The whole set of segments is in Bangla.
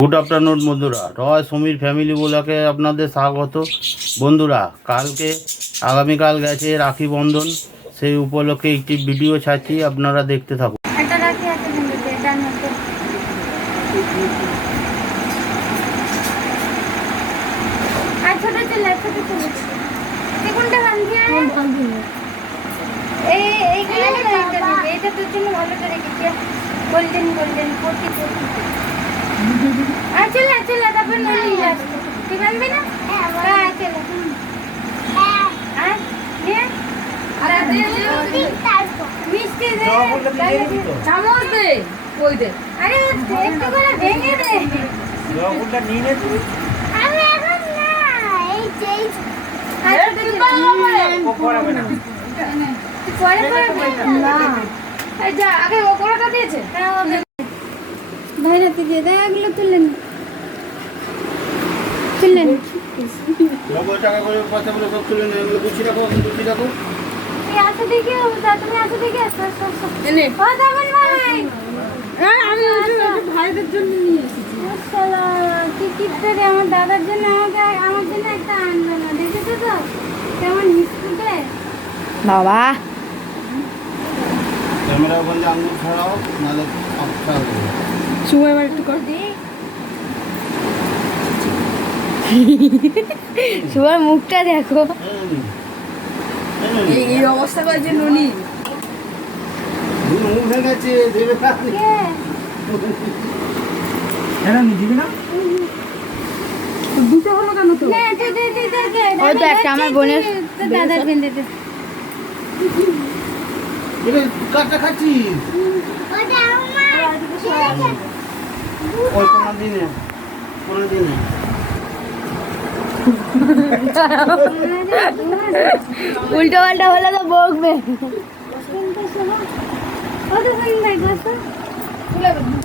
গুড আফটারনুন বন্ধুরা, রয় সমীর ফ্যামিলি ব্লগে আপনাদের স্বাগত। বন্ধুরা, আগামীকাল গেছে রাখি বন্ধন, সেই উপলক্ষে একটি ভিডিও ছাড়ছি, আপনারা দেখতে থাকুন। তারপর তুই বানবি না? মিষ্টি দে, চামচ দে, ওই দে। আরে একটু করে ভেঙে দে। লবণটা নিয়ে নে তুই। আমি এখন না, এই যেই আরে তুই পড়াবে না। তুই পড়াবে না। এই যা আগে ও পড়াটা দিয়েছে। ভাইরাতে দিয়ে দে, এগুলো তুললেন নব্বই টাকা করে কথাগুলো সব তুলে নেই, এগুলো গুছিয়ে রাখো, গুছিয়ে রাখো। এই আসো দেখি, তুমি আসো দেখি, আসো এনে ও দামন ভাই, আমি ভাইদের জন্য নিয়ে এসেছি। মাশাআল্লাহ, কি কিপটে রে, আমার দাদার জন্য আমার জন্য একটা আনলো না, দেখেছো তো কেমন মিষ্টিতে বাবা। ক্যামেরা বন্ধে আঙুল ছাড়াও, নাহলে আচ্ছা হবে। সময় এবার একটু কর দি। সবার মুখটা দেখো, এই অবস্থা করেছে ননি। মুখ ভেঙেছে, দেবে না। কেন দিবি না? দুটো হলো কেন তো? না, ওই তো একটা আমার বোনের দাদার বেঁধে দে। এটা কাটটা খাচ্ছিস? ওটা আমার ওই কোনো দিনে উল্টো পাল্টা হলে তো বকবে।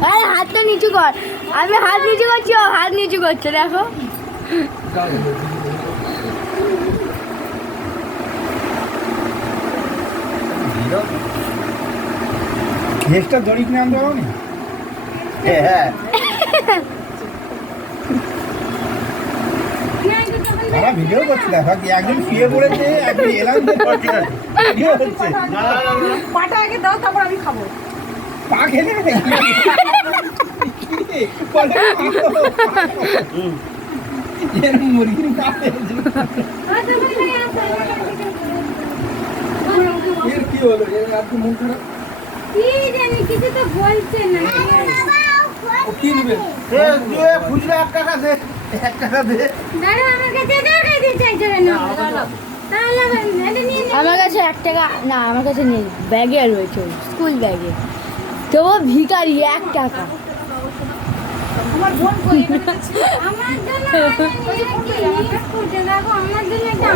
আরে হাতটা নিচু কর, আমি হাত নিচু করছি, ও হাত নিচু করছে, দেখো। ঘেসটা দড়ি কিনে আনতে পারো নি? হ্যাঁ, আমরা ভিডিও করছি, দেখো কি একজন শুয়ে পড়েছে, একজন এলাম যে ঠিক আছে ভিডিও হচ্ছে। না পাটা আগে দাও, তারপর আমি খাবো। পা খেলে মুরগির পা কি হলো? আপনি মন খারাপ কি জানি, কিছু তো বলছে না। কি নেবে? খুচরা 1 টাকা দে, 1 টাকা দে। দাঁড়া, আমার কাছে টাকা দিতে চাইছো না। তাহলে এটা নিয়ে নে। আমার কাছে 1 টাকা না, আমার কাছে নেই, ব্যাগে রয়েছে, স্কুল ব্যাগে। তো ভিখারি 1 টাকা। আমার বোন কই আমার জন্য কি দেখো, আমার জন্য একটা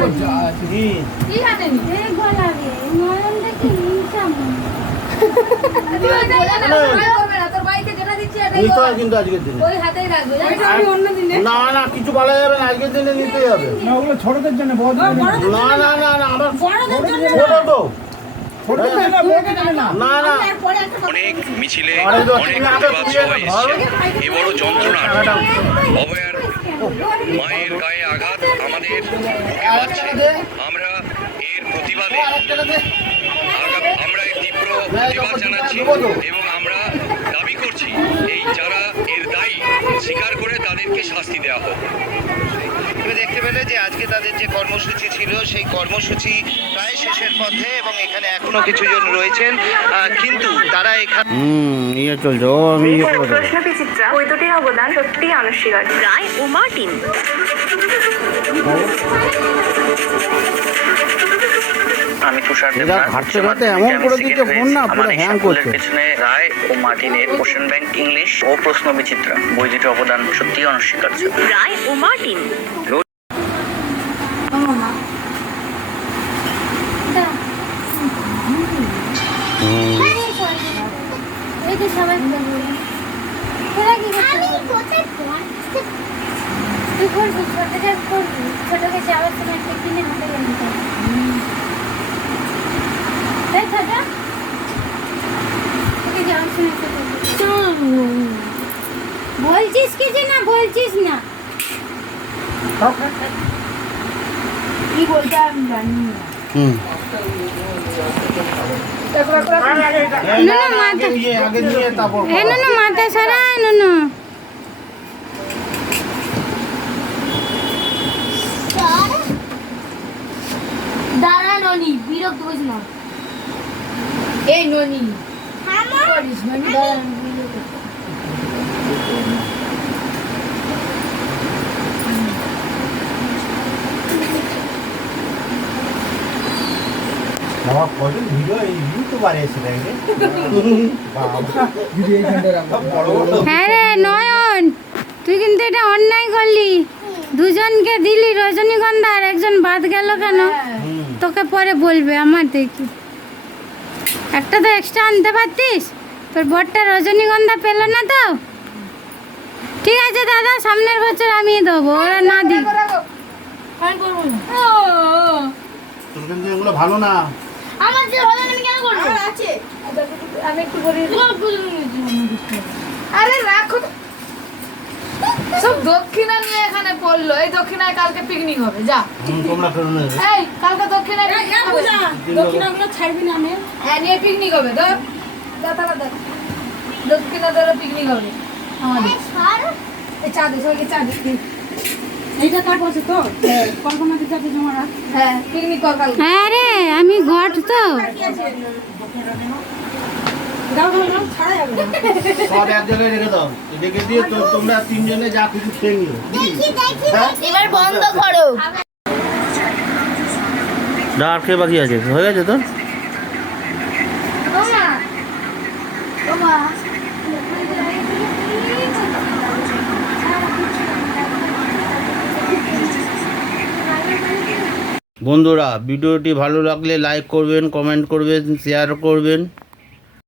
কি হাতে নি এই গলা দিয়ে মরণটা কি হিংসা মন। কিন্তু আজকের দিনে ওই হাতেই রাখবে, আমি অন্য দিনে না না কিছু বলা যাবে না, আজকের দিনে নিতেই হবে। না, ওগুলো ছোটদের জন্য, বড়দের জন্য না না না না, আমার বড়দের জন্য ছোট তো ছোটদের জন্য, বড়দের জন্য না। না না অনেক মিছিলে আরে তো অনেক তুমি আগে প্রতিবাদ তুলে সভা ধরো। এসছে। এই বড় যন্ত্রণা, অভয়ার মায়ের গায়ে আঘাত আমাদের বুকে বাজছে। আমরা এর প্রতিবাদে আমরা এর তীব্র প্রতিবাদ জানাচ্ছি এবং আমরা দাবি করছি এই যারা এর দায়ী স্বীকার করে তাদেরকে শাস্তি দেওয়া হোক। তুমি দেখতে পেলে যে আজকে তাদের যে কর্মসূচি ছিল সেই কর্মসূচি প্রায় শেষের পথে এবং এখানে এখনো কিছু জন রয়েছেন, কিন্তু তারা এখানে ইয়ে চলছে। ও আমি ইয়ে করে দেবো। প্রশ্ন বিচিত্রা বৈদ্যুতিক অবদান সত্যি অনস্বীকার্য। রায় ও মার্টিন। আমি তুষার এরা দেবনাথ, ঘাটতে ঘাটতে এমন করে দিচ্ছে ফোন না, পুরো আমাদের হ্যাং সাফল্যের করছে। পেছনে রায় ও মার্টিনের ওশেন ব্যাংক ইংলিশ ও প্রশ্ন বিচিত্রা বৈদ্যুতিক অবদান সত্যি অনস্বীকার্য। রায় ও মার্টিন। এই যে সবাই তুই করবি, ছোটটা করবি, ছোটকে যাওয়ার সময় একটা কিনে হাতে গেলি তাই ছোটা তোকে যাওয়ার সময় একটা করবি। বলছিস কিছু না বলছিস না কি বলতে আমি জানি না হুম না মাথা আগে দিয়ে তারপর না মাথা সারা না দাঁড়া ননি বিরক্ত করিস না এই ননি করিস ননি দাঁড়া বাবা কজন ভিডিও ইউটিউবারে এসে দেখে হ্যাঁ রে নয়ন তুই কিন্তু এটা অন্যায় করলি দুজনকে দিলি রজনীগন্ধা আর একজন বাদ গেল কেন তোকে পরে বলবে আমার দেখি একটা তো এক্সট্রা আনতে পারতিস তোর বরটা রজনীগন্ধা পেল না তো ঠিক আছে দাদা সামনের বছর আমি দেবো ওরা না দিই আমি করবো না তোর কিন্তু এগুলো ভালো না আমার যে ভালো আমি কেন করবো আছে আমি একটু বলি আরে রাখো তো। সব দক্ষিণা নিয়ে এখানে পড়লো এই দক্ষিণায় কালকে পিকনিক হবে যা তোমরা ফেরো না এই কালকে দক্ষিণায় picnic হবে। দক্ষিণাগুলো ছাড়বি না আমি হ্যাঁ নিয়ে পিকনিক হবে ধর দক্ষিণা ধরো পিকনিক হবে আমাদের এই চা দে সবাইকে চা দে এইটা কাপ আছে তো কল্পনা দিতে আছে জমা রাখ হ্যাঁ পিকনিক কর কালকে হ্যাঁ রে আমি ঘট তো দাও দাও দাও ছাড়া যাবে না সব এক জায়গায় রেখে দাও রেখে দিয়ে তো তোমরা তিনজনে যা কিছু খেয়ে নিও এবার বন্ধ করো ডার খেয়ে বাকি আছে হয়ে গেছে তো বন্ধুরা ভিডিওটি ভালো লাগলে লাইক করবেন কমেন্ট করবেন শেয়ার করবেন